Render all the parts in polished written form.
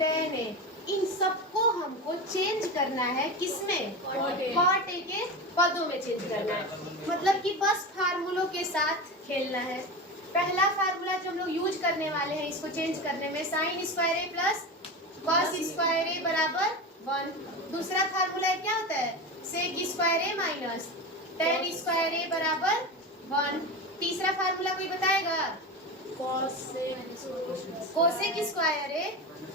tan a, इन सबको हमको change करना है किसमें? cot a के पदों में चेंज करना है। मतलब कि बस फार्मूलों के साथ खेलना है। पहला फार्मूला जो हम लोग यूज करने वाले हैं इसको चेंज करने में, साइन स्क्वायर ए प्लस कॉस स्क्वायर ए बराबर 1। दूसरा फार्मूला क्या होता है? सेक स्क्वायर ए माइनस टेन स्क्वायर ए बराबर 1। तीसरा फार्मूला कोई बताएगा? कोसेक स्क्वायर ए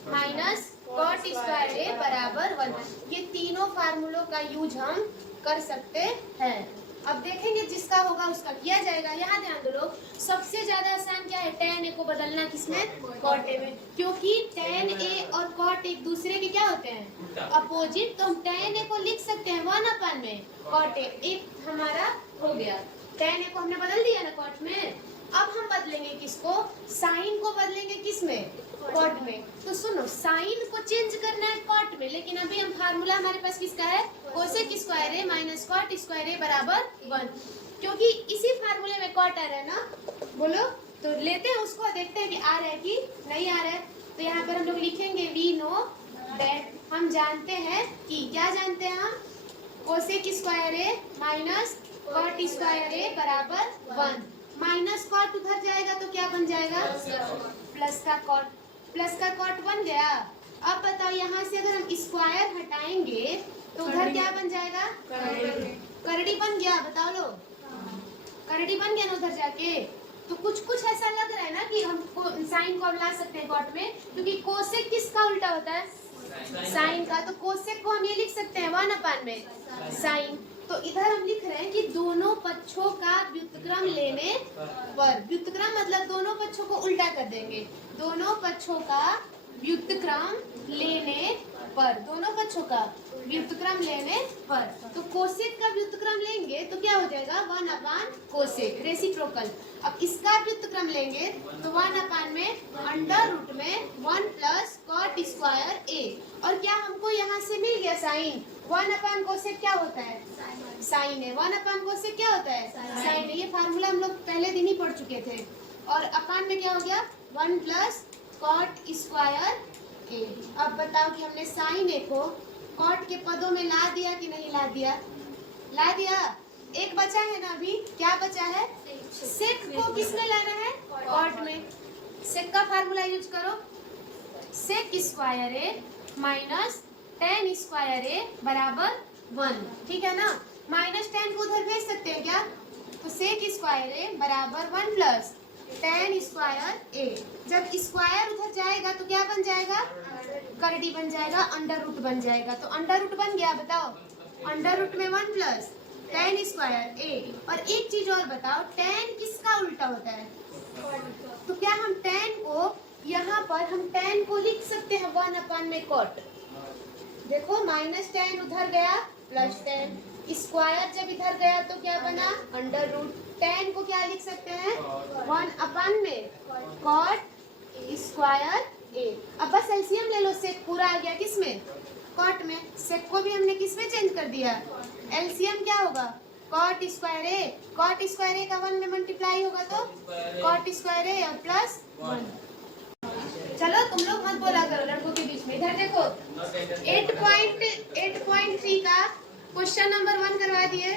माइनस कॉट स्क्वायर ए बराबर 1। ये तीनों फार्मूलों का यूज हम कर सकते हैं। अब देखेंगे जिसका होगा उसका किया जाएगा। यहाँ ध्यान दो लोग, सबसे ज्यादा आसान क्या है? tan a को बदलना किसमें? cot a में, क्योंकि tan a और cot एक दूसरे के क्या होते हैं? अपोजिट। तो हम tan a को लिख सकते हैं 1 में cot a। एक हमारा हो गया, tan a को हमने बदल दिया ना cot में। अब हम बदलेंगे किसको? साइन को बदलेंगे किसमें? कॉट में। तो सुनो, साइन को चेंज करना है कॉट में, लेकिन अभी हम फार्मूला हमारे पास किसका है? कोसेक स्क्वायर ए माइनस कॉट स्क्वायर ए बराबर 1। क्योंकि इसी फार्मूले में कॉट आ रहा है ना, बोलो तो लेते हैं उसको, देखते हैं कि आ रहा है कि नहीं आ रहा है। तो यहाँ पर हम लोग लिखेंगे वी नो दैट, हम जानते हैं कि, क्या जानते हैं हम? कोसेक स्क्वायर ए माइनस कॉट स्क्वायर ए बराबर 1। माइनस कॉट उधर जाएगा तो क्या बन जाएगा? प्लस का कॉट। प्लस का कॉट बन गया। अब बताओ यहाँ से अगर हम स्क्वायर हटाएंगे तो उधर क्या बन जाएगा? करड़ी बन गया। बताओ लो, करड़ी बन गया ना उधर जाके। तो कुछ कुछ ऐसा लग रहा है ना कि हमको साइन को हम ला सकते हैं कॉट में, क्योंकि कोसेक किसका उल्टा होता है? साइन का। तो कोसेक को हम ये लिख सकते हैं 1 में साइन। तो इधर हम लिख रहे हैं कि दोनों पक्षों का व्युत्क्रम लेने पर, व्युत्क्रम मतलब दोनों पक्षों को उल्टा कर देंगे, दोनों पक्षों का व्युत्क्रम लेने पर, दोनों पक्षों का व्युत्क्रम लेने पर। तो कोसेक का व्युत्क्रम लेंगे तो क्या हो जाएगा? 1 कोसेक, रेसिप्रोकल। अब इसका व्युत्क्रम लेंगे तो 1 में अंडर रूट में 1 प्लस कॉट स्क्वायर ए। और क्या हमको यहाँ से मिल गया साइन? 1 कोसेक क्या होता है? साइन है। 1 कोसेक क्या होता है? साइन है। ये फार्मूला हम लोग पहले दिन ही पढ़ चुके थे। और अपान में क्या हो गया? 1 प्लस कॉट स्क्वायर ए। अब बताओ कि हमने साइन ए को कॉट के पदों में ला दिया कि नहीं ला दिया? ला दिया। एक बचा है ना अभी, क्या बचा है? सेक को किसमें लाना है? कॉट में। सेक का फार्मूला यूज करो, सेक स्क्वायर ए माइनस टेन स्क्वायर ए बराबर 1। ठीक है ना? माइनस 10 को उधर भेज सकते हैं क्या? तो सेक स्क्वायर ए बराबर 1 प्लस टेन स्क्वायर ए। जब स्क्वायर उधर जाएगा तो क्या बन जाएगा? करड़ी बन जाएगा, अंडर रूट बन जाएगा। तो अंडर रूट बन गया। बताओ, अंडर रूट में 1 प्लस टेन स्क्वायर ए। और एक चीज और बताओ, टेन किसका उल्टा होता है? तो क्या हम टेन को यहाँ पर हम टेन को लिख सकते हैं 1 में कॉट? देखो, माइनस 10 उधर गया, प्लस 10 स्क्वायर जब इधर गया तो क्या बना? Under root. 10 को क्या लिख सकते हैं? 1 में कॉट स्क्वायर ए। अब बस एलसीएम ले लो, सेक पूरा आ गया किसमें? कॉट में। सेक को भी हमने किसमें चेंज कर दिया? एलसीएम क्या होगा? कॉट स्क्वायर ए। कॉट स्क्वायर ए का 1 में मल्टीप्लाई होगा तो कॉट स्क्वायर ए और प्लस 1। चलो तुम लोग मत बोला करो लड़कों के बीच में। इधर देखो, 8.3 का क्वेश्चन नंबर 1 करवा दिए।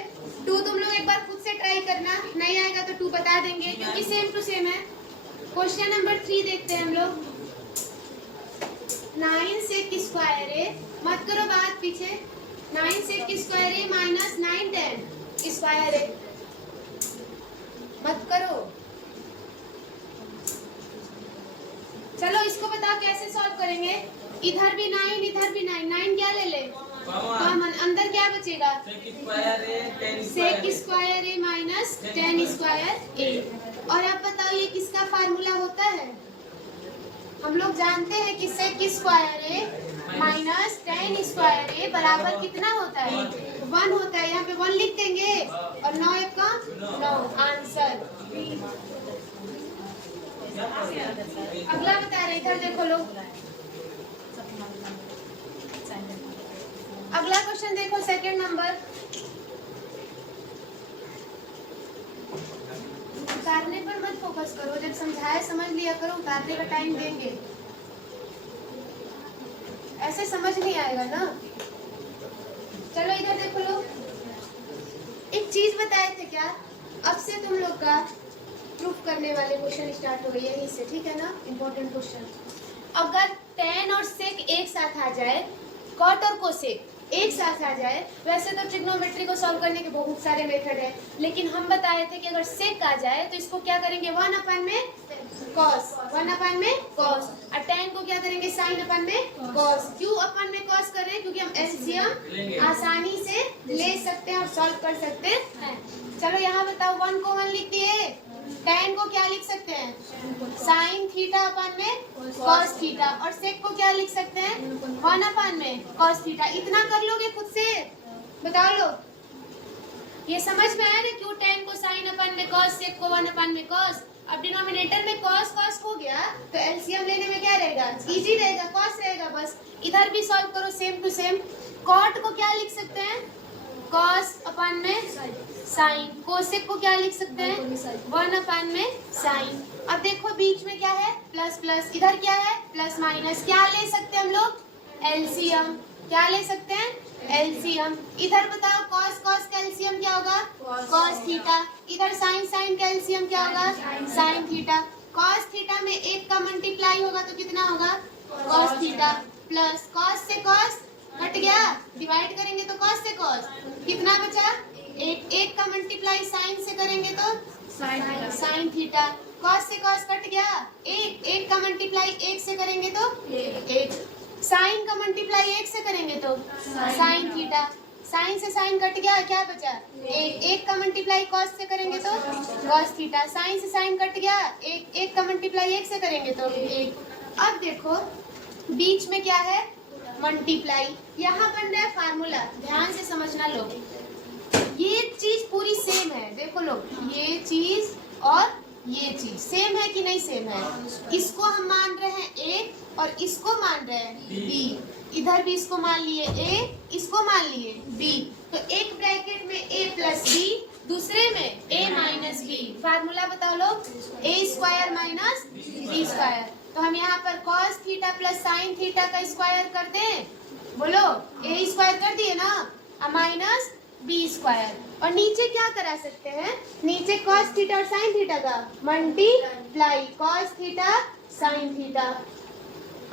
2 तुम लोग एक बार खुद से ट्राई करना, नहीं आएगा तो 2 बता देंगे क्योंकि सेम टू सेम है। क्वेश्चन नंबर 3 देखते हैं हम लोग। 9 सेक स्क्वायर ए, मत करो बात पीछे, 9 सेक स्क्वायर ए माइनस 9 10 स्क्वायर ए, मत करो। चलो इसको बताओ कैसे सॉल्व करेंगे। इधर भी 9, इधर भी 9, 9 क्या ले ले? कॉमन। अंदर क्या बचेगा? सेक स्क्वायर ए माइनस 10 स्क्वायर ए। और अब बताओ ये किसका फार्मूला होता है? हम लोग जानते हैं कि सेक स्क्वायर ए माइनस 10 स्क्वायर ए बराबर कितना होता है? 1 होता है। यहाँ पे 1 लिख देंगे और 9 1 का 9, आंसर। अगला बता रहे, इधर देखो लोग, अगला क्वेश्चन देखो, सेकंड नंबर। उतारने पर मत फोकस करो, जब समझाए समझ लिया करो, उतारने का टाइम देंगे। ऐसे समझ नहीं आएगा ना। चलो इधर देखो लोग, एक चीज बताए थे क्या, अब से तुम लोग का प्रूफ करने वाले क्वेश्चन स्टार्ट हो गए यहीं से, ठीक है ना। इंपॉर्टेंट क्वेश्चन, अगर tan और sec एक साथ आ जाए, cot और cosec एक साथ आ जाए, वैसे तो ट्रिग्नोमेट्री को सॉल्व करने के बहुत सारे मेथड है, लेकिन हम बताए थे कि अगर sec आ जाए तो इसको क्या करेंगे 1 में cos, 1 में cos, और tan को क्या करेंगे sin में cos। क्यों अपन में cos कर रहे हैं, क्योंकि हम एलसीएम आसानी से ले सकते हैं और सॉल्व कर सकते हैं। चलो यहाँ बताओ, 1 को 1 लिख दिए, tan को क्या लिख सकते हैं sin थीटा अपन में cos थीटा, और sec को क्या लिख सकते हैं 1 में cos थीटा। इतना कर लोगे खुद से, बताओ लो। ये समझ में आया ना, क्यों tan को sin अपन में cos, sec को 1 में cos। अब डिनोमिनेटर में cos cos हो गया तो एलसीएम लेने में क्या रहेगा, इजी रहेगा, cos रहेगा बस। इधर भी सॉल्व करो सेम टू सेम। cot को क्या लिख सकते हैं cos अपन में sin, कोसेक को क्या लिख सकते हैं 1 में sin। अब देखो बीच में क्या है प्लस प्लस, इधर क्या है प्लस माइनस, क्या ले सकते हैं हम लोग एलसीएम, क्या ले सकते हैं एलसीएम। इधर बताओ cos cos का एलसीएम क्या होगा cos थीटा, इधर sin sin का एलसीएम क्या होगा sin थीटा। cos थीटा में एक का मल्टीप्लाई होगा तो कितना होगा cos थीटा, प्लस cos से cos कट गया, डिवाइड करेंगे तो cos से cos कितना बचा, एक का मल्टीप्लाई sin से करेंगे तो sin थीटा। cos से cos कट गया, एक का मल्टीप्लाई एक से करेंगे तो एक, sin का मल्टीप्लाई एक से करेंगे तो sin थीटा। sin से sin कट गया, क्या बचा एक का मल्टीप्लाई cos से करेंगे तो cos थीटा। sin से sin कट गया, एक का मल्टीप्लाई एक से करेंगे तो एक। अब देखो बीच में क्या है मल्टीप्लाई, यहाँ बन रहा है फार्मूला, ध्यान से समझना लोग। ये चीज पूरी सेम है, देखो लोग, ये चीज और ये चीज सेम है कि नहीं सेम है। इसको हम मान रहे हैं ए और इसको मान रहे हैं बी, इधर भी इसको मान लिए ए, इसको मान लिए बी, तो एक ब्रैकेट में ए प्लस बी, दूसरे में ए माइनस बी। फार्मूला बताओ लोग, ए स्क्वायर माइनस बी स्क्वायर। तो हम यहाँ पर cos theta plus sine theta का स्क्वायर कर दें, बोलो ए स्क्वायर कर दिए ना, माइनस बी स्क्वायर। और नीचे क्या करा सकते हैं, नीचे cos थीटा और साइन थीटा का multiply, cos theta sine theta,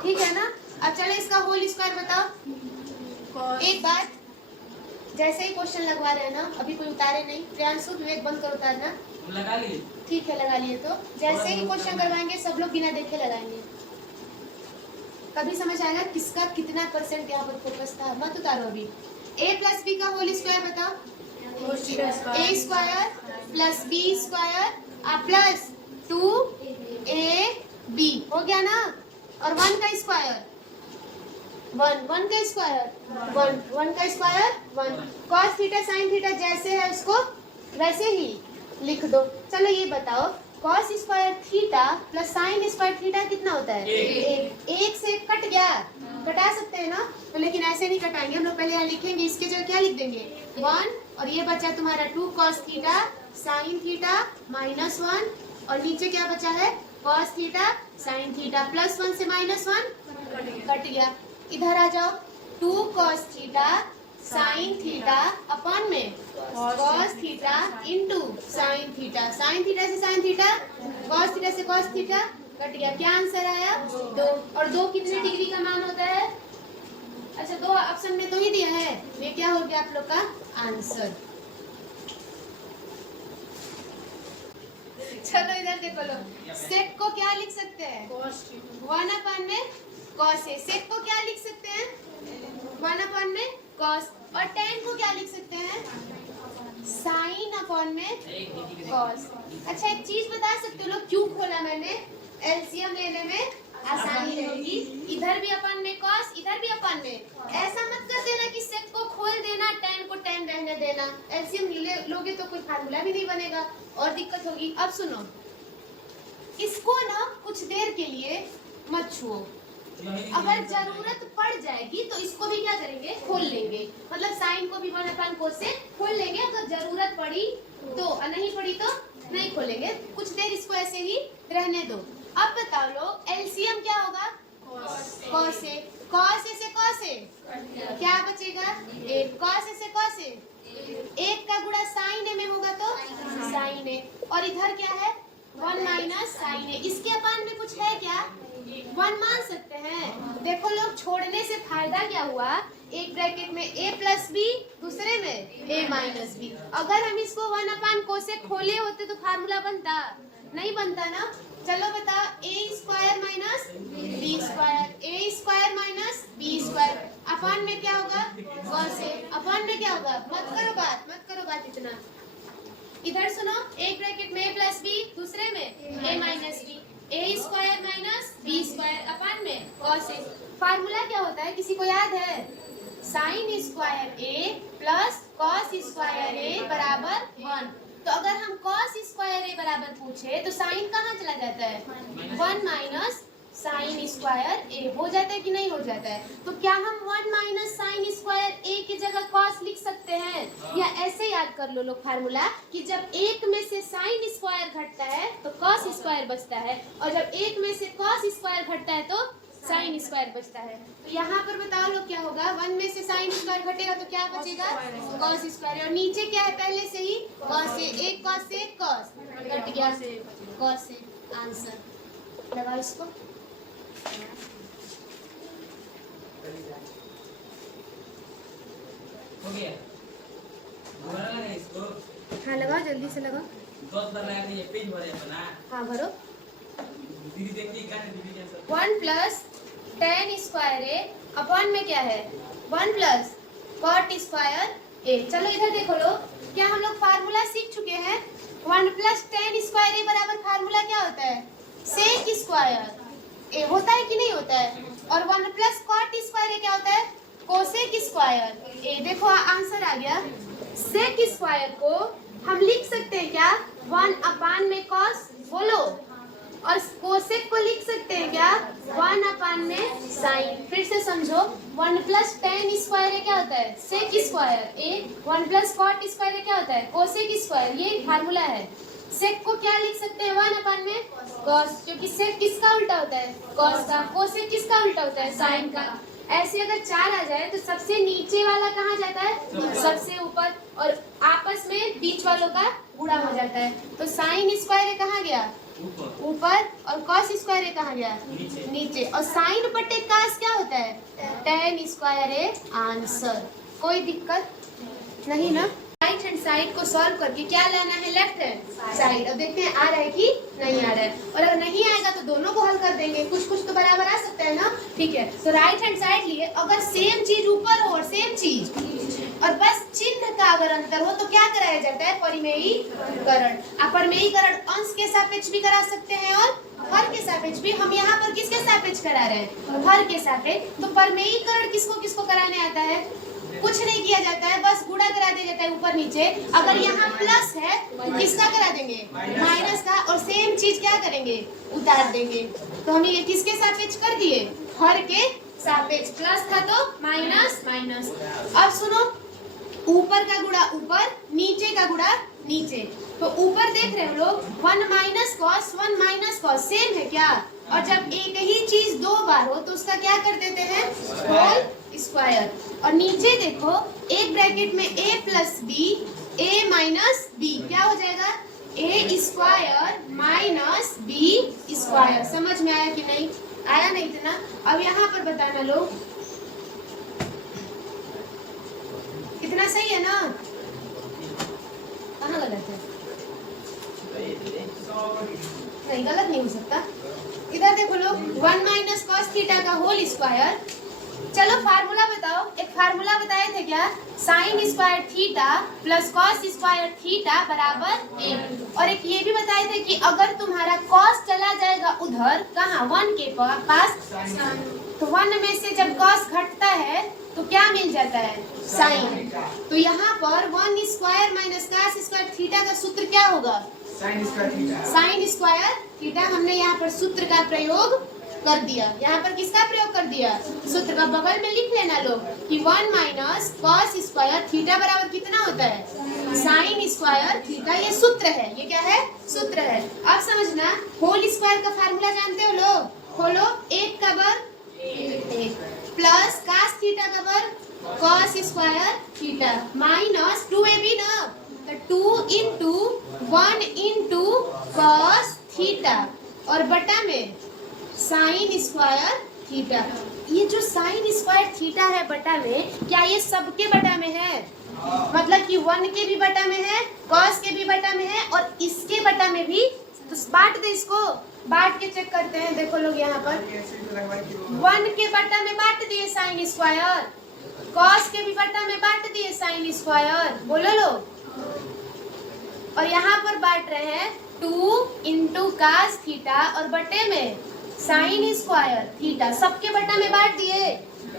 ठीक है ना। अब चलो इसका होल स्क्वायर बताओ। एक बात, जैसे ही क्वेश्चन लगवा रहे हैं ना, अभी कोई उतारे नहीं, प्रियांशु विवेक बंद कर उतारना, लगा लिए, ठीक है लगा लिए। तो जैसे ही क्वेश्चन करवाएंगे सब लोग बिना देखे लगाएंगे, तभी समझ आएगा किसका कितना परसेंट यहाँ पर फोकस था। मत उतारो अभी। a प्लस बी का होल स्क्वायर बताओ, a square plus B square plus 2ab हो गया ना, और 1 का स्क्वायर 1 का स्क्वायर 1 का square 1। cos theta sine theta जैसे है उसको वैसे ही लिख दो। चलो ये बताओ, cos square theta plus sign square theta कितना होता है एक से कट गया, कटा सकते हैं ना, तो लेकिन ऐसे नहीं कटाएंगे हम लोग, पहले यहाँ लिखेंगे, इसके जगह क्या लिख देंगे 1, और ये बचा तुम्हारा 2 cos theta sine theta minus 1, और नीचे क्या बचा है cos theta sine theta, plus 1 से माइनस 1 कट गया। इधर आ जाओ, 2 cos थीटा साइन थीटा अपन में cos theta into sine theta, sine theta से साइन थीटा, cos थीटा से cos थीटा कट गया। क्या आंसर आया 2, और 2 कितने डिग्री का मान होता है, अच्छा 2 ऑप्शन में तो ही दिया है, ये क्या हो गया आप लोग का आंसर। चलो इधर देखो लो, सेक को क्या लिख सकते हैं 1 में cos है, सेक को क्या लिख सकते हैं 1 में cos, और tan को क्या लिख सकते हैं sin में cos। अच्छा एक चीज बता सकते हो लोग, क्यों खोला मैंने, एलसीएम लेने में आसानी रहेगी। इधर भी अपन में cos, इधर भी अपन में, ऐसा मत कर देना कि सेक को खोल देना tan को tan रहने देना, एलसीएम लोगे तो कोई फार्मूला भी नहीं बनेगा और दिक्कत होगी। अब सुनो, इसको ना कुछ देर के लिए मत छुओ, अगर जरूरत पड़ जाएगी तो इसको भी क्या करेंगे खोल लेंगे, मतलब साइन को भी 1 cos से खोल लेंगे अगर जरूरत पड़ी तो, नहीं पड़ी तो नहीं खोलेंगे, कुछ देर इसको ऐसे ही रहने दो। अब बताओ लोग एलसीएम क्या होगा cos से, cos से cos क्या बचेगा? एक कॉस ए से कॉस ए, एक का गुणा साइन ए में होगा तो साइन ए, और इधर क्या है 1 माइनस साइन ए। इसके अपान में कुछ है क्या? 1 मान सकते हैं। देखो लोग, छोड़ने से फायदा क्या हुआ? एक ब्रैकेट में a प्लस बी, दूसरे में a माइनस बी। अगर हम इसको 1 अपान कोसेक खोले होते तो फार्मूला बनता? नहीं बनता ना। चलो बताओ, a square minus B square, a square minus B square अपान में क्या होगा? Cos A. अपान में क्या होगा? मत करो बात इतना। इधर सुनो, एक ब्रैकेट में a प्लस बी, दूसरे में a minus B, a square minus B square अपान में कॉस ए। फार्मूला क्या होता है, किसी को याद है? Sine square a plus cos square a बराबर 1। तो अगर हम कॉस स्क्वायर a बराबर पूछे तो साइन कहाँ चला जाता है? 1 माइनस साइन स्क्वायर a हो जाता है कि नहीं हो जाता है? तो क्या हम 1 माइनस साइन स्क्वायर a की जगह कॉस लिख सकते हैं? या ऐसे याद कर लो लोग फार्मूला कि जब एक में से साइन स्क्वायर घटता है तो कॉस स्क्वायर बचता है, और जब एक में से कॉस स्क्वायर घटता है तो साइन स्क्वायर बचता है। तो यहाँ पर बताओ लोग क्या होगा? 1 में से साइन स्क्वायर घटेगा तो क्या बचेगा? Cos square. और नीचे क्या है पहले से ही? Cos A. एक कॉस से कॉस कट गया, कॉस ए। आंसर लगाओ इसको। हो गया? दोबारा लगा इसको? हाँ लगाओ, जल्दी से लगाओ। 10 बार लगा के ये पेज भरे अपना। हाँ भरो। दीदी देखिए क्या डिवीजन सब 1 प्लस tan स्क्वायर ए अपॉन में क्या है? 1 प्लस कॉट स्क्वायर ए। चलो इधर देखो लोग, क्या हम लोग फार्मूला सीख चुके हैं? 1 प्लस tan स्क्वायर ए बराबर फार्मूला क्या होता है? सेक स्क्वायर ए होता है कि नहीं होता है? और 1 प्लस कॉट स्क्वायर ए क्या होता है? कोसेक स्क्वायर ए। देखो आंसर आ गया। सेक स्क्वायर को हम लिख सकते हैं क्या? 1 अपान में कॉस, बोलो। और कोसेक को लिख सकते हैं क्या? 1 अपान में साइन। फिर से समझो, 1 प्लस tan स्क्वायर ए क्या होता है? सेक स्क्वायर ए। 1 प्लस कॉट स्क्वायर ए क्या होता है? Cosec square. ये फार्मूला है। सेक को क्या लिख सकते हैं? 1 अपान में कॉस, क्योंकि सेक किसका उल्टा होता है? कॉस का। कोसेक किसका उल्टा होता है? साइन का। ऐसे अगर 4 आ जाए तो सबसे नीचे वाला कहाँ जाता है? सबसे ऊपर, और आपस में बीच वालों का गुणा हो जाता है। तो साइन स्क्वायर ए कहाँ गया? ऊपर, और कॉस स्क्वायर ए कहाँ गया? नीचे। और साइन बटे कॉस क्या होता है? tan स्क्वायर ए। आंसर। कोई दिक्कत नहीं ना? राइट हैंड साइड को सॉल्व करके क्या लाना है? Left hand side. अब देखते हैं आ रहा है कि नहीं आ रहा है, और अगर नहीं आएगा तो दोनों को हल कर देंगे। कुछ कुछ तो बराबर आ सकता है ना? ठीक है, तो राइट हैंड साइड लिए, अगर सेम चीज ऊपर हो और सेम चीज और बस चिन्ह का अगर अंतर हो तो क्या कराया जाता है? परिमेयीकरण। परिमेयीकरण अंश के सापेक्ष भी करा सकते हैं और हर के सापेक्ष भी। हम यहाँ पर किसके सापेक्ष करा रहे हैं? हर के सापेक्ष। तो परिमेयीकरण किसको किसको कराने आता है? कुछ नहीं किया जाता है, बस गुणा करा दिया जाता है ऊपर नीचे। अगर यहाँ प्लस है तो किसका करा देंगे? माइनस का। और सेम चीज क्या करेंगे? उतार देंगे। तो हम ये किसके सापेक्ष कर दिए? हर के सापेक्ष। प्लस था तो माइनस माइनस। अब सुनो, ऊपर का गुणा ऊपर, नीचे का गुणा नीचे। तो ऊपर देख रहे हो लोग, 1 minus cos 1 minus cos same है क्या? और जब एक ही चीज 2 बार हो तो उसका क्या कर देते हैं? Whole square. और नीचे देखो, एक ब्रैकेट में a plus B, a minus B क्या हो जाएगा? a square minus B square. समझ में आया कि नहीं? आया नहीं इतना? अब यहाँ पर बताना लोग, कितना सही है ना? कहाँ गलत है? नहीं, गलत नहीं हो सकता। इधर देखो लोग, 1 माइनस कॉस थीटा का होल स्क्वायर। चलो फार्मूला बताओ। एक फार्मूला बताए थे क्या? Sign square theta plus cos square theta बराबर 1। और एक ये भी बताए थे कि अगर तुम्हारा कॉस चला जाएगा उधर, कहाँ? 1 के पास, तो 1 में से जब कॉस घटता है तो क्या मिल जाता है? साइन। तो यहाँ पर 1 square minus cos square theta का सूत्र क्या होगा? Sign square theta. हमने यहाँ पर सूत्र का प्रयोग कर दिया। यहाँ पर किसका प्रयोग कर दिया? सूत्र का। बगल में लिख लेना लोग कि 1 माइनस कॉस स्क्वायर थीटा बराबर कितना होता है? Sine square theta. ये सूत्र है। ये क्या है? सूत्र है। अब समझना, होल स्क्वायर का फार्मूला जानते हो लोग? खोलो, 1 का वर्ग 1 प्लस कॉस थीटा का वर्ग cos square theta minus 2ab ना, तो 2 इंटू 1 इंटू कॉस थीटा और बटा में साइन स्क्वायर थीटा। ये जो साइन स्क्वायर थीटा है बटा में, क्या ये सबके बटा में है? मतलब कि 1 के भी बटा में है, कॉस के भी बटा में है और इसके बटा में भी। तो बांट दे इसको, बांट के चेक करते हैं। देखो लोग यहाँ पर 1 के बटा में बांट दिए साइन स्क्वायर, कॉस के भी बटा में बांट दिए साइन स्क्वायर, बोलो लोग। और यहाँ पर बांट रहे हैं 2 इंटू कास थीटा और बटे में साइन स्क्वायर थीटा, सबके बटा में बांट दिए।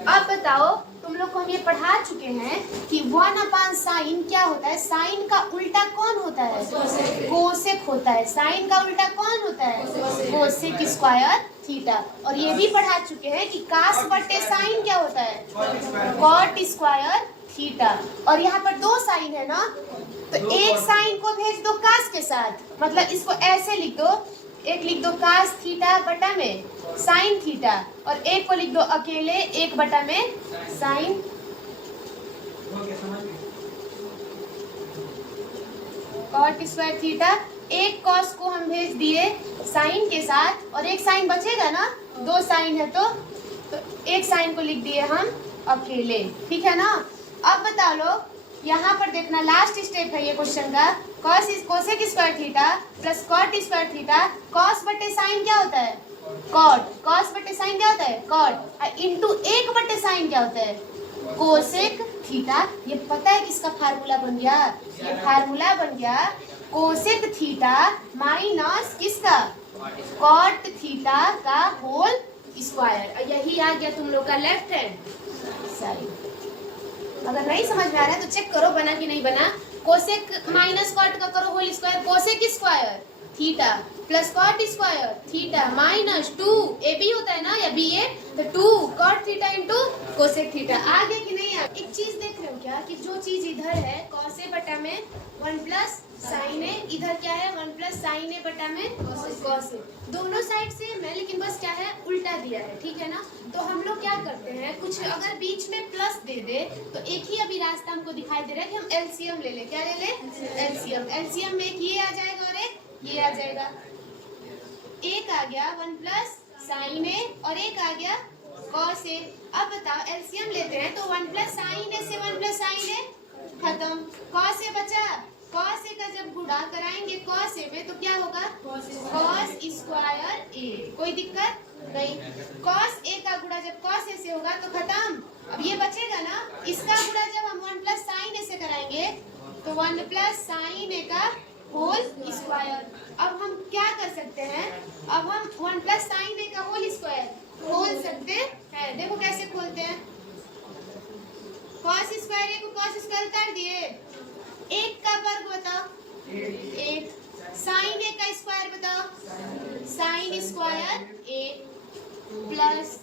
अब बताओ, तुम लोग को हम ये पढ़ा चुके हैं कि 1 अपान साइन क्या होता है? साइन का उल्टा कौन होता है? कोसेक होता है। साइन का उल्टा कौन होता है? Cosec square theta. और ये भी पढ़ा चुके हैं कि कास बटे साइन क्या होता है? Cot square theta. और यहाँ पर 2 साइन है ना, तो एक साइन को भेज दो कास के साथ, मतलब इसको ऐसे लिख दो, एक लिख दो कास थीटा बटा में साइन थीटा और एक को लिख दो अकेले 1 बटा में साइन। कॉट स्क्वायर थीटा, एक कॉस को हम भेज दिए साइन के साथ और एक साइन बचेगा ना, 2 साइन है तो एक साइन को लिख दिए हम अकेले, ठीक है ना। अब बता लो, यहाँ पर देखना लास्ट स्टेप है ये क्वेश्चन का, cosec square theta plus cot square theta, cos बटे साइन क्या होता है? कॉट। कॉस बटे साइन क्या होता है? कॉट। इंटू 1 बटे साइन क्या होता है? Cosec theta. ये पता है किसका फार्मूला बन गया? ये फार्मूला बन गया कोसेक थीटा माइनस किसका? कॉट थीटा का होल स्क्वायर। यही आ गया तुम लोग का लेफ्ट हैंड साइड। अगर नहीं समझ में आ रहा है तो चेक करो बना कि नहीं बना। कोसेक माइनस कॉट का करो whole square, cosec square theta plus cot square theta minus 2 A B होता है ना या बी ए, तो 2 cot theta into cosec theta. आ गया कि नहीं? एक चीज देख रहे हो क्या कि जो चीज इधर है कॉस ए बटा में 1 प्लस साइन ए, इधर क्या है 1 प्लस साइन ए बटा में कॉस ए। दोनों साइड सेम है लेकिन बस क्या है उल्टा दिया है, ठीक है ना। तो हम लोग क्या करते हैं, कुछ अगर बीच में प्लस दे दे तो एक ही अभी रास्ता हमको दिखाई दे रहा है कि हम एलसीएम ले ले। क्या ले ले? एलसीएम। एलसीएम में एक ये आ जाएगा और एक ये आ जाएगा। एक आ गया 1 प्लस साइन ए और एक आ गया कॉस ए। अब बताओ एलसीएम लेते हैं तो 1 प्लस साइन ए से 1 प्लस साइन ए खत्म, कॉस ए बचा। कॉस ए का जब गुणा कराएंगे कॉस ए में तो क्या होगा? कॉस स्क्वायर ए। कोई दिक्कत नहीं। कॉस ए का गुणा जब कॉस ए से होगा तो खत्म। अब ये बचेगा ना, इसका गुणा जब हम 1 प्लस साइन ए से कराएंगे तो 1 प्लस साइन ए का होल स्क्वायर। अब हम क्या कर सकते हैं, अब हम 1 प्लस साइन ए का होल स्क्वायर खोल सकते हैं। देखो कैसे खोलते हैं। कॉस स्क्वायर ए को कॉस स्क्वायर कर दिए, 1 का वर्ग बताओ 1, साइन ए का स्क्वायर बताओ साइन स्क्वायर ए प्लस,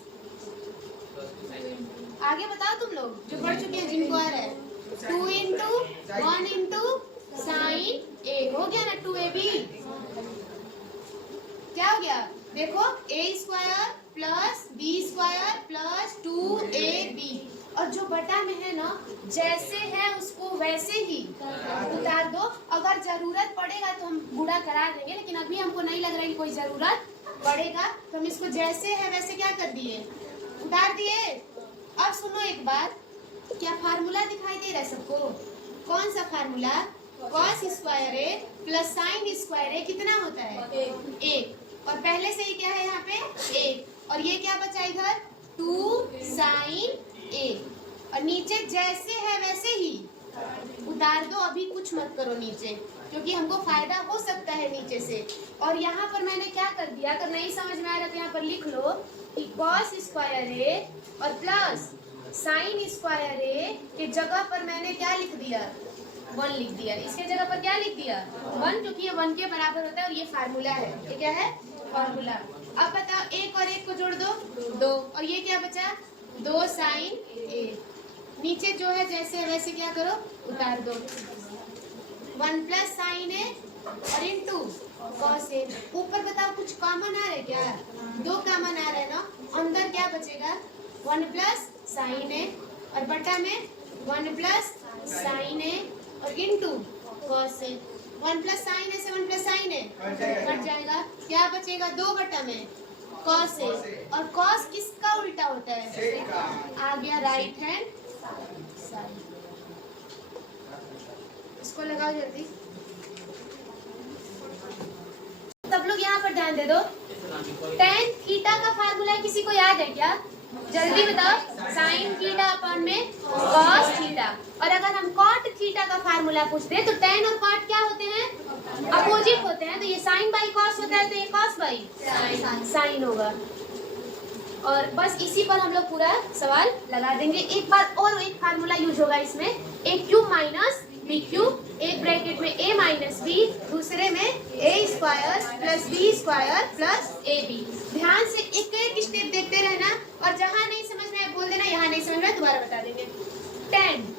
आगे बताओ तुम लोग जो पढ़ चुके हैं जिनको आ रहा है, 2 इंटू 1 इंटू साइन ए। हो गया ना 2ab। क्या हो गया? देखो a square plus b square plus 2ab। और जो बटा में है ना, जैसे है उसको वैसे ही उतार दो। अगर जरूरत पड़ेगा तो हम गुणा करा देंगे, लेकिन अभी हमको नहीं लग रहा है कि कोई जरूरत पड़ेगा, तो हम इसको जैसे है वैसे क्या कर दिए, उतार दिए। अब सुनो एक बात, क्या फार्मूला दिखाई दे रहा है सबको? कौन सा फार्मूला? कॉस स्क्वायर ए प्लस साइन स्क्वायर ए कितना होता है? 1। और पहले से ही क्या है यहाँ पे? 1। और ये क्या बचा इधर? 2 साइन ए। और नीचे जैसे है वैसे ही उतार दो, अभी कुछ मत करो नीचे, क्योंकि हमको फायदा हो सकता है नीचे से। और यहाँ पर मैंने क्या कर दिया, अगर नहीं समझ में आ रहा तो यहाँ पर लिख लो कि कॉस स्क्वायर ए और प्लस साइन स्क्वायर ए के जगह पर मैंने क्या लिख दिया? 1 लिख दिया। इसके जगह पर क्या लिख दिया? 1, क्योंकि ये 1 के बराबर होता है और ये फार्मूला है। ये क्या है? फार्मूला। अब बताओ 1 और 1 को जोड़ दो 2, और ये क्या बचा? 2 साइन ए। नीचे जो है जैसे है वैसे क्या करो, उतार दो। 1 प्लस साइन ए और इंटू कॉस ए। ऊपर बताओ कुछ कॉमन आ रहा है क्या? 2 कॉमन आ रहा है ना, अंदर क्या बचेगा? 1 प्लस साइन ए और बटा में 1 प्लस साइन ए और into cos A. 1 plus sign ए से 1 प्लस साइन ए कट जाएगा, क्या बचेगा 2 बटा में कॉस ए। और कॉस किसका उल्टा होता है? आ गया राइट हैंड साइड। इसको लगाओ जल्दी, सब लोग यहाँ पर ध्यान दे दो। tan थीटा का फार्मूला किसी को याद है क्या? जल्दी बताओ। साइन थीटा अपन में कॉस थीटा। और अगर हम कॉट थीटा का फार्मूला पूछते हैं तो tan और कॉट क्या होते हैं? अपोजिट होते हैं। तो ये साइन बाई कॉस होता है, तो ये कॉस बाई साइन होगा। और बस इसी पर हम लोग पूरा सवाल लगा देंगे। एक बार और एक फार्मूला यूज होगा इसमें, A cube minus B cube, एक ब्रैकेट में a माइनस बी, दूसरे में a square plus B square plus A B. ध्यान से एक एक स्टेप देखते रहना, और जहाँ नहीं समझ में आए बोल देना, यहाँ नहीं समझ में आए दोबारा बता देंगे। tan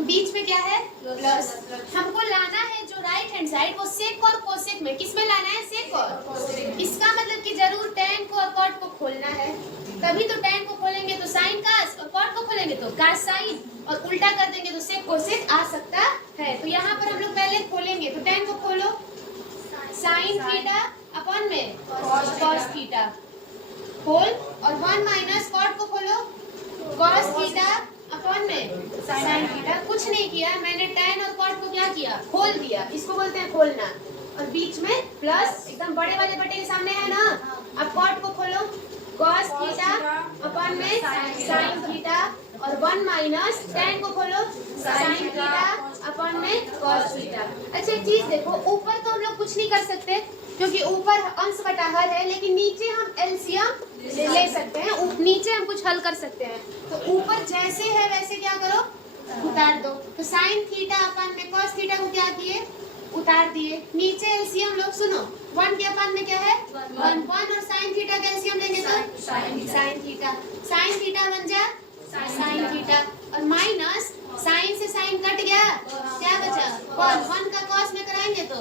बीच में क्या है? प्लस। हमको लाना है जो राइट हैंड साइड, वो सेक और कोसेक में, किस में लाना है? सेक और। इसका मतलब कि जरूर tan को और cot को खोलना है, तभी तो tan को खोलेंगे तो साइन कास, और cot को खोलेंगे तो कास साइन, और उल्टा कर देंगे तो सेक कोसेक आ सकता है। तो यहाँ पर हम लोग पहले खोलेंगे, तो tan को खोलो, साइन थीटा अपॉन में कॉस थीटा होल, और 1 माइनस cot को खोलो, कॉस थीटा अपॉन में साइन थीटा। कुछ नहीं किया मैंने, tan और cot को क्या किया? खोल दिया। इसको बोलते हैं खोलना। और बीच में प्लस, एकदम बड़े वाले बटे के सामने है ना। अब cot को खोलो, cos थीटा अपॉन में साइन थीटा, और 1 माइनस tan को खोलो, साइन थीटा अपॉन में cos थीटा। अच्छा एक चीज देखो, ऊपर तो हम लोग कुछ नहीं कर सकते क्योंकि ऊपर अंश बटा हर है, लेकिन नीचे हम एलसीएम ले सकते हैं। नीचे हम कुछ हल कर सकते हैं। तो ऊपर जैसे है वैसे क्या करो? उतार दो। तो साइन थीटा अपन में cos थीटा को क्या किए? उतार दिए। नीचे एलसीएम लोग सुनो, 1 के अपन में क्या है? 1 और साइन थीटा का एलसीएम लेंगे तो साइन थीटा। साइन थीटा बन जा साइन थीटा, और माइनस साइन से साइन कट गया, क्या बचा? cos। 1 का cos में कराएंगे तो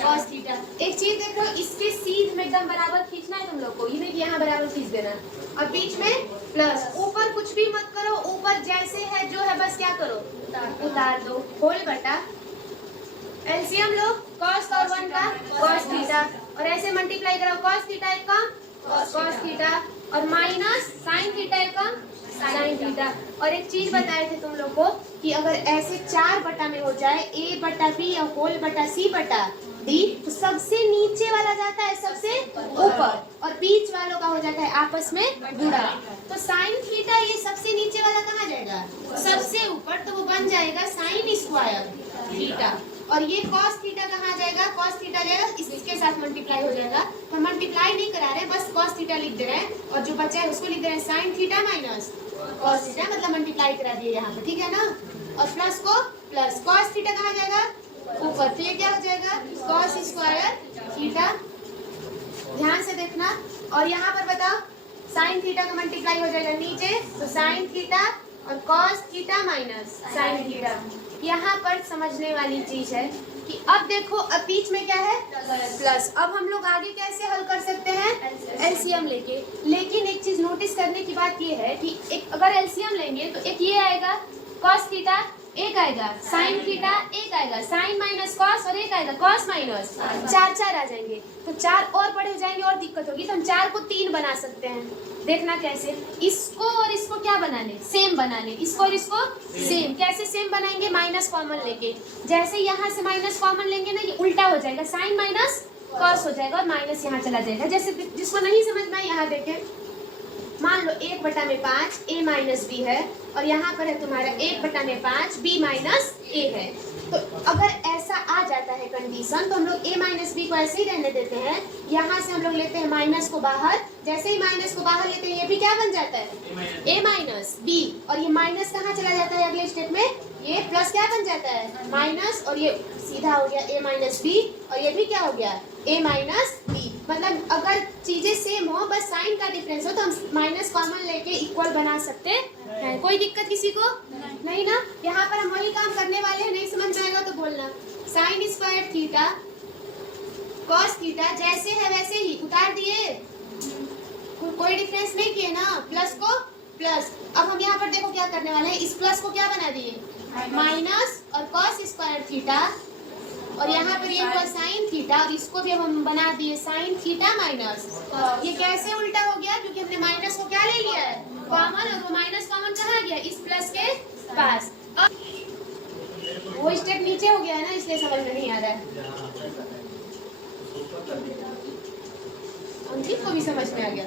cos थीटा। एक चीज देखो, इसके सीध में एकदम बराबर खींचना है तुम लोग को, ये नहीं कि यहाँ बराबर खींच देना। और बीच में प्लस, ऊपर कुछ भी मत करो, ऊपर जैसे है जो है बस क्या करो? उतार दो। होल बटा एलसीएम लो, cos और 1 का cos थीटा, और ऐसे मल्टीप्लाई करो, cos थीटा एक कम cos थीटा, और माइनस साइन थीटा एक कम साइन थीटा। और एक चीज बताए थे तुम लोग को कि अगर ऐसे 4 बटा में हो जाए, a बटा b और होल बटा c बटा d, तो सबसे नीचे वाला जाता है सबसे ऊपर, और बीच वालों का हो जाता है आपस में जुड़ा। तो साइन थीटा ये सबसे नीचे वाला कहाँ जाएगा? सबसे ऊपर, तो वो बन जाएगा साइन स्क्वायर थीटा। और ये cos थीटा कहाँ जाएगा? cos थीटा जाएगा, इसके साथ मल्टीप्लाई हो जाएगा। पर मल्टीप्लाई नहीं करा रहे, बस cos थीटा लिख दे रहे हैं, और जो बचा है उसको लिख दे रहे हैं sign theta minus cos theta, मतलब मल्टीप्लाई करा दिए यहाँ पे, ठीक है ना। और प्लस को प्लस, cos थीटा कहाँ जाएगा? ऊपर, तो ये क्या हो जाएगा? cos square theta. ध्यान से देखना। और यहाँ पर बताओ, साइन थीटा का मल्टीप्लाई हो जाएगा नीचे, तो साइन थीटा और cos theta minus sine theta. यहाँ पर समझने वाली चीज है कि अब देखो, अब बीच में क्या है? प्लस। अब हम लोग आगे कैसे हल कर सकते हैं? एलसीएम लेके। लेकिन एक चीज नोटिस करने की बात ये है कि एक अगर एलसीएम लेंगे तो एक ये आएगा cos थीटा, एक आएगा साइन थीटा, एक आएगा साइन माइनस cos, और एक आएगा cos माइनस। 4 आ जाएंगे, तो 4 और बड़े हो जाएंगे और दिक्कत होगी। तो हम 4 को 3 बना सकते हैं। देखना कैसे, इसको और इसको क्या बनाने? सेम बनाने। इसको और इसको सेम। कैसे सेम बनाएंगे? माइनस कॉमन लेके। जैसे यहाँ से माइनस कॉमन लेंगे ना, ये उल्टा हो जाएगा, साइन माइनस cos हो जाएगा, और माइनस यहाँ चला जाएगा। जैसे जिसको नहीं समझ में, यहाँ देखें, मान लो 1 बटा में 5 a माइनस बी है, और यहाँ पर है तुम्हारा 1 बटा में 5 b माइनस a है। तो अगर ऐसा आ जाता है कंडीशन, तो हम लोग a माइनस बी को ऐसे ही रहने देते हैं। यहाँ से हम लोग लेते हैं माइनस को बाहर, जैसे ही माइनस को बाहर लेते हैं ये भी क्या बन जाता है? a माइनस बी, और ये माइनस कहाँ चला जाता है अगले स्टेप में? ये प्लस क्या बन जाता है? माइनस, और ये सीधा हो गया a माइनस बी, और ये भी क्या हो गया? a minus B. मतलब अगर चीजें सेम हो, बस साइन का डिफरेंस हो, तो हम माइनस कॉमन लेके इक्वल बना सकते हैं। कोई दिक्कत किसी को? नहीं ना। यहाँ पर हम वही काम करने वाले हैं, नहीं समझ में आएगा तो बोलना। Sign square theta cos theta जैसे है वैसे ही उतार दिए, कोई डिफरेंस नहीं किए ना। प्लस को प्लस, अब हम यहाँ पर देखो क्या करने वाले हैं, इस प्लस को क्या बना दिए माइनस और cos स्क्वायर थीटा, और यहाँ पर ये हुआ साइन थीटा, और इसको भी हम बना दिए साइन थीटा माइनस। ये कैसे उल्टा हो गया, क्योंकि हमने माइनस को क्या ले लिया है कॉमन, और वो माइनस कॉमन कहाँ गया इस प्लस के पास। वो स्टेप नीचे हो गया है ना, इसलिए समझ में नहीं आ रहा है। अंकित को भी समझ में आ गया।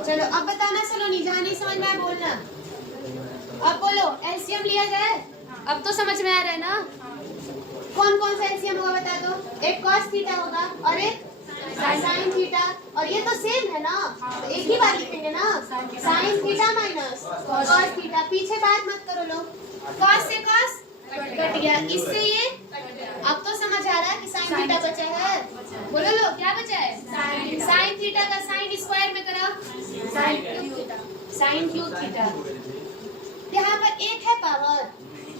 चलो अब बताना सलोनी, जहाँ नहीं समझ में आया बोलना। अब बोलो एलसीएम लिया जाए, अब तो समझ में आ रहा है ना। कौन कौन सा एलसीएम होगा बता दो। एक cos थीटा होगा और एक साइन थीटा, और ये तो सेम है ना, तो एक ही बार लिखेंगे ना, sign theta minus cos theta. पीछे बात मत करो लोग, cos से cos कट गया, इससे ये। अब तो समझ आ रहा है कि साइन थीटा बचा है। बोलो लो क्या बचा है, साइन थीटा का साइन स्क्वायर में कराओ, साइन क्यूब थीटा। यहाँ पर एक है पावर,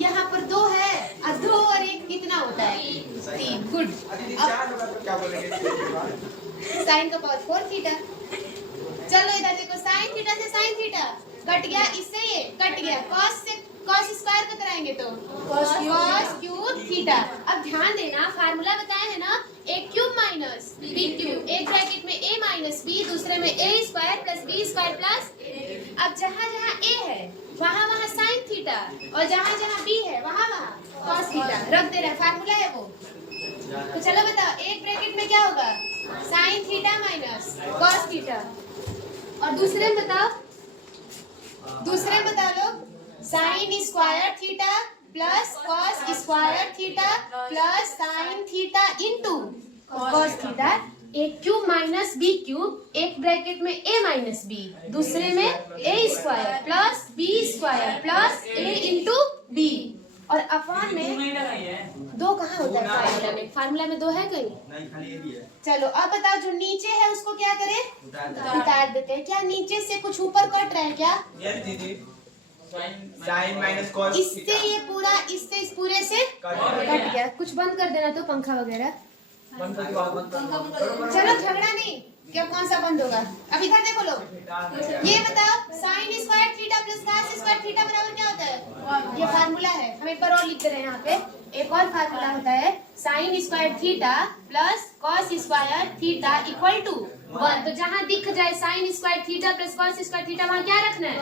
यहाँ पर दो है, और दो और एक कितना होता है 3। गुड। साइन का पावर 4 थीटा। चलो इधर देखो, साइन थीटा से साइन थीटा कट गया, इससे ये कट गया, cos से cos स्क्वायर को कराएंगे तो cos क्यूब थीटा। अब ध्यान देना, फार्मूला बताए हैं ना, a cube minus b cube, एक ब्रैकेट में a माइनस b, दूसरे में a square plus b square plus. अब जहाँ जहाँ a है वहाँ वहाँ साइन थीटा, और जहाँ जहाँ b है वहाँ वहाँ cos थीटा रख दे रहा है, फार्मूला है वो। तो चलो बताओ, एक ब्रैकेट में क्या होगा sine theta minus cos theta, और दूसरे में बताओ, दूसरे में बता लो sine square theta plus cos square theta plus sine theta into cos theta. एक क्यूब माइनस बी क्यूब, एक ब्रैकेट में a माइनस बी, दूसरे में a square plus b square plus a into b, और अपॉन में दो कहाँ होता है फार्मूला में, फार्मूला में दो है कहीं नहीं, खाली ये भी है। चलो अब बताओ, जो नीचे है उसको क्या करें, उतार देते हैं। क्या नीचे से कुछ ऊपर कट रहा है क्या, साइन माइनस cos इससे ये पूरा, इससे इस पूरे से कट गया। कुछ बंद कर देना तो पंखा वगैरह। चलो झगड़ा नहीं, क्या कौन सा बंद होगा। अब इधर देखो लोग, ये बताओ sign square theta plus cos square theta बराबर क्या होता है, ये फार्मूला है। हम एक बार और लिख दे रहे हैं यहाँ पे, एक और फार्मूला होता है sine square theta plus cos square theta equal to 1। तो जहाँ दिख जाए sine square theta plus cos square theta, वहाँ क्या रखना है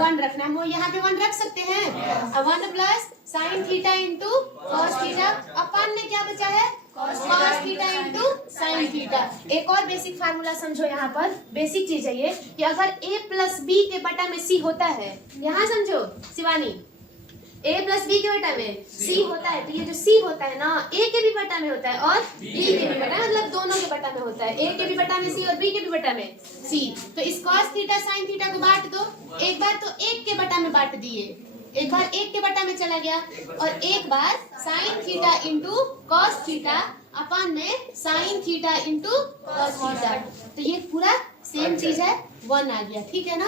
1 रखना है। हम यहाँ पे 1 रख सकते हैं। अब 1 plus sine theta into cos theta, अपन में क्या बचा है cos theta into sine theta. एक और बेसिक फार्मूला समझो, यहाँ पर बेसिक चीज है ये कि अगर a प्लस बी के बटा में c होता है, यहाँ समझो शिवानी, a प्लस बी के बटा में c होता है, तो ये जो c होता है ना a के भी बटा में होता है और b के भी बटा, मतलब दोनों के बटा में होता है, a के भी बटा में c और b के भी बटा में c। तो इस cos थीटा साइन थीटा को बांट दो, एक बार तो 1 के बटा में बांट दिए, एक बार 1 के बटा में चला गया, और एक बार sine theta into cos theta अपन में sine theta into cos theta. तो ये पूरा सेम चीज है, 1 आ गया, ठीक है ना।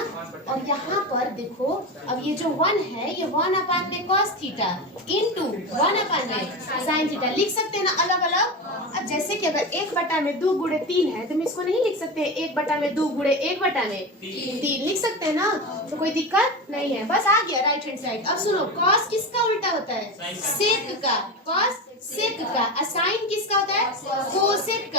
और यहाँ पर देखो, अब ये जो 1 है ये 1 अपान में cos थीटा इंटू 1 अपान में साइन थीटा लिख सकते हैं ना अलग अलग। अब जैसे कि अगर 1 बटा में 2 गुणे 3 है, तो हम इसको नहीं लिख सकते 1 बटा में 2 गुणे 1 बटा में 3 लिख सकते हैं ना, तो कोई दिक्कत नहीं है। बस आ गया राइट हैंड साइड। अब सुनो, cos किसका उल्टा होता है, सेक का, cos सेक का, साइन किसका होता है कोसेक